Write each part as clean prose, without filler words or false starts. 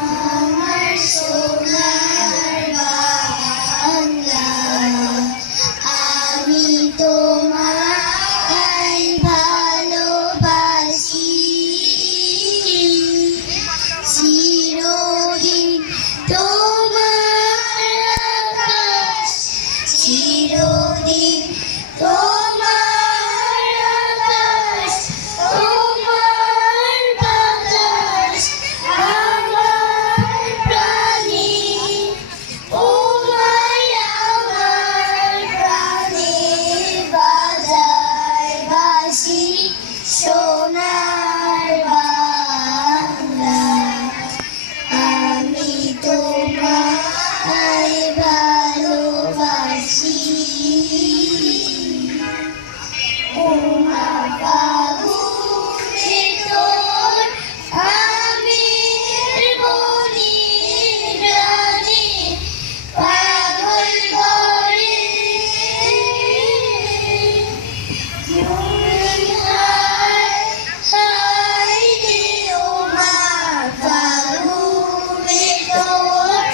আমার সোনার বাংলা, আমি তোমায় ভালোবাসি, চিরদিন তোমার আকাশ, চিরদিন তোমার আকাশ, তোমার বাতাস আমার প্রাণে, ও মায়া আমার প্রাণে বাজায় বাঁশি সোনার বাংলা, আমি তোমায় ভালোবাসি। ও মা ফাগুনে তোর আমের বনের রানে পাগল করে, হায় রে ও মা ফাগুনে তোর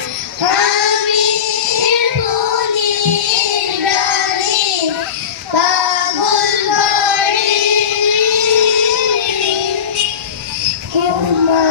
আমের বনের রানে পাগল করে, ও মা